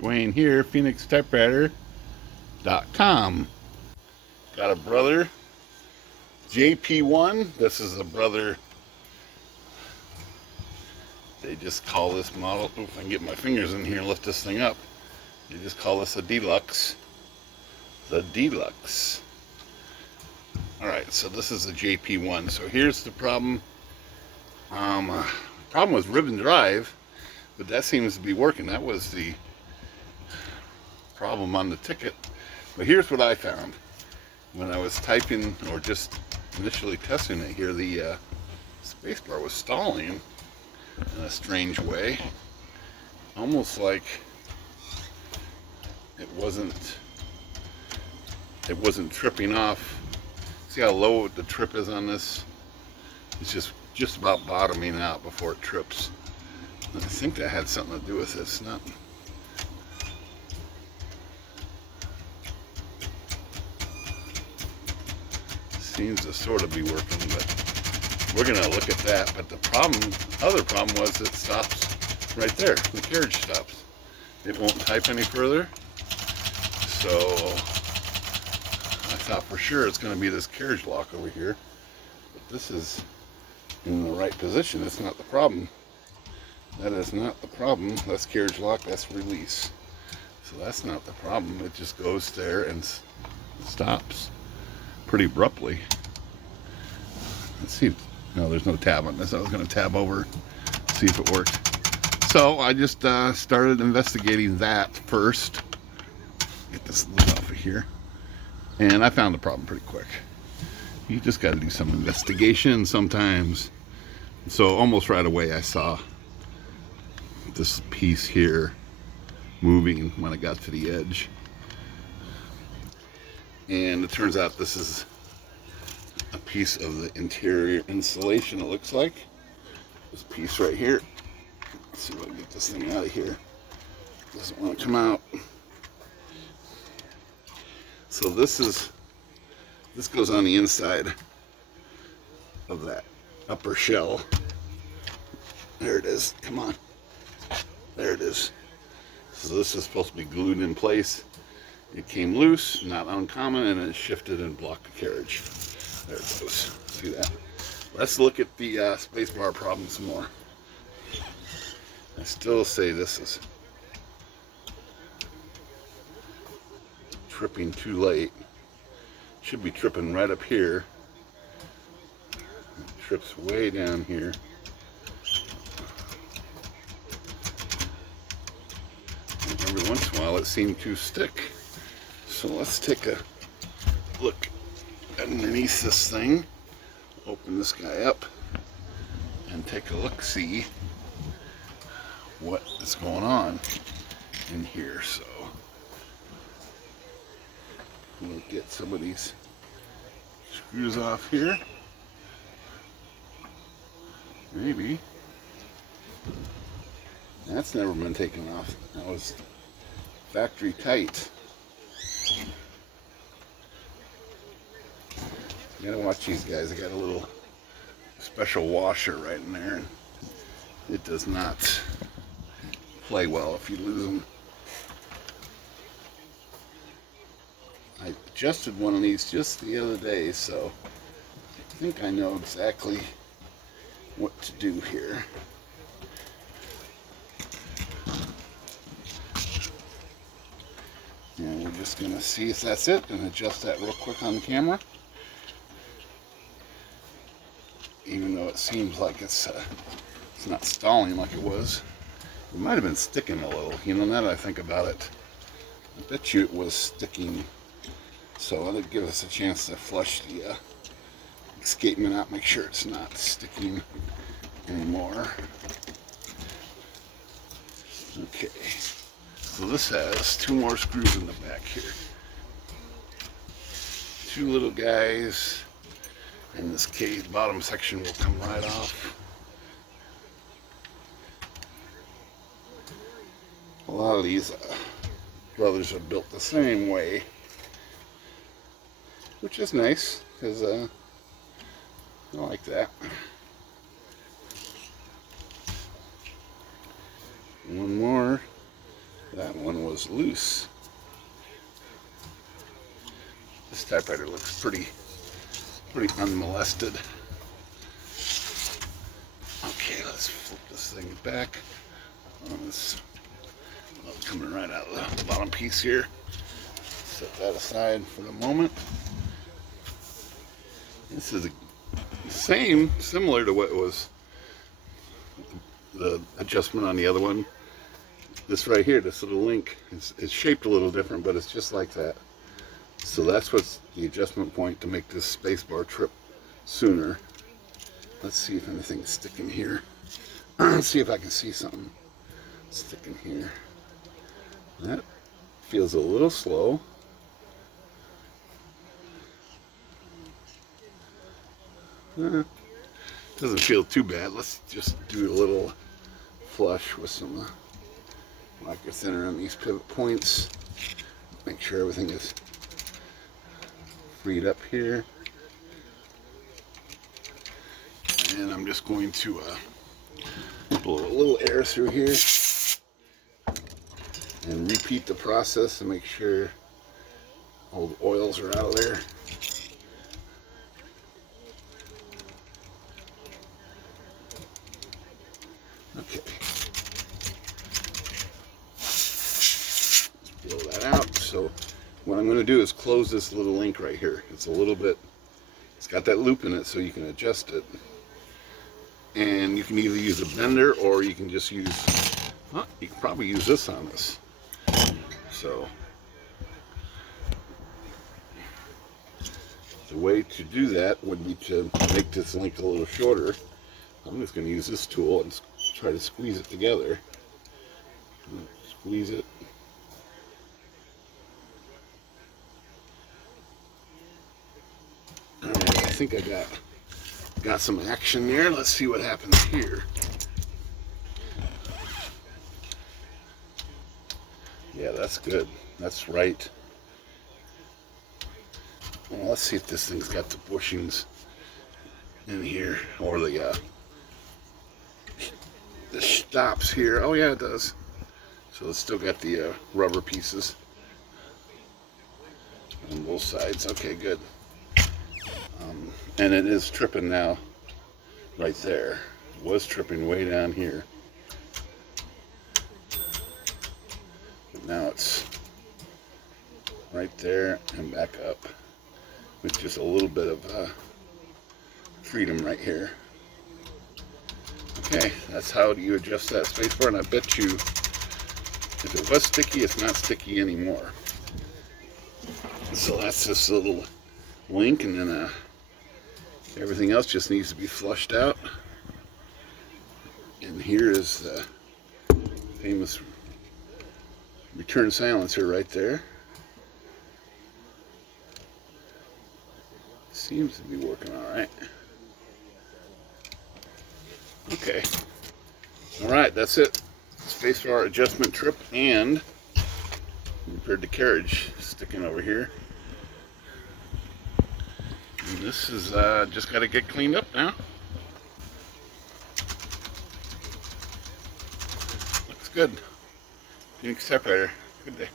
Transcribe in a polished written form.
Dwayne here, PhoenixTypewriter.com. Got a brother, JP-1. This is a brother. They just call this model, if I can get my fingers in here and lift this thing up, they just call this a Deluxe. The Deluxe. Alright, so this is a JP-1. So here's the problem. Problem was ribbon drive, but that seems to be working. That was the problem on the ticket. But here's what I found. When I was typing, or just initially testing it here, the spacebar was stalling in a strange way. Almost like it wasn't tripping off. See how low the trip is on this? It's just about bottoming out before it trips. And I think that had something to do with this. Not. Seems to sort of be working, but we're gonna look at that. But the other problem was it stops right there. The carriage stops. It won't type any further. So I thought for sure it's gonna be this carriage lock over here. But this is in the right position. It's not the problem. That is not the problem. That's carriage lock, that's release. So that's not the problem. It just goes there and stops pretty abruptly. Let's see. No, there's no tab on this. I was going to tab over, see if it worked. So I just started investigating that first. Get this lid off of here. And I found the problem pretty quick. You just got to do some investigation sometimes. So almost right away I saw this piece here moving when I got to the edge. And it turns out this is a piece of the interior insulation, it looks like. This piece right here. Let's see if I can get this thing out of here. Doesn't want to come out. So this goes on the inside of that upper shell. There it is. Come on. There it is. So this is supposed to be glued in place. It came loose, not uncommon, and it shifted and blocked the carriage. There it goes. See that? Let's look at the spacebar problem some more. I still say this is tripping too late. Should be tripping right up here. It trips way down here. And every once in a while it seemed to stick. So let's take a look underneath this thing. Open this guy up and take a look, see what is going on in here. So we'll get some of these screws off here. Maybe. That's never been taken off. That was factory tight. You gotta watch these guys. They got a little special washer right in there, and it does not play well if you lose them. I adjusted one of these just the other day, so I think I know exactly what to do here. And we're just going to see if that's it and adjust that real quick on the camera. Even though it seems like it's not stalling like it was. It might have been sticking a little. You know, now that I think about it, I bet you it was sticking. So that'll give us a chance to flush the escapement out, make sure it's not sticking anymore. Okay. So this has two more screws in the back here. Two little guys. And this case bottom section will come right off. A lot of these brothers are built the same way, which is nice because I like that. One more. That one was was loose. This typewriter looks pretty unmolested. Okay, let's flip this thing back. On this, coming right out of the bottom piece here. Set that aside for the moment. This is similar to what was the adjustment on the other one. This right here, this little link, is shaped a little different, but it's just like that. So that's what's the adjustment point to make this spacebar trip sooner. Let's see if anything's sticking here. Let's see if I can see something sticking here. That feels a little slow. Doesn't feel too bad. Let's just do a little flush with some lacquer thinner on these pivot points. Make sure everything is freed up here. And I'm just going to blow a little air through here and repeat the process to make sure all the oils are out of there. Okay. Let's blow that out. So what I'm going to do is close this little link right here. It's a little bit, it's got that loop in it so you can adjust it. And you can either use a bender or you can just use, you can probably use this on this. So the way to do that would be to make this link a little shorter. I'm just going to use this tool and try to squeeze it together. Squeeze it. Alright, I think I got some action there. Let's see what happens here. Yeah, that's good. That's right. Well, let's see if this thing's got the bushings in here, or the stops here. Oh yeah, it does. So it's still got the rubber pieces on both sides. Okay, good. And it is tripping now right there. It was tripping way down here. But now it's right there and back up with just a little bit of freedom right here. Okay, that's how you adjust that spacebar, and I bet you if it was sticky, it's not sticky anymore. So that's this little link, and then everything else just needs to be flushed out. And here is the famous return silencer right there. Seems to be working all right. Okay. All right, that's it. Spacebar adjustment trip, and repaired the carriage sticking over here. And this is just got to get cleaned up now. Looks good. Phoenix Typewriter. Good day.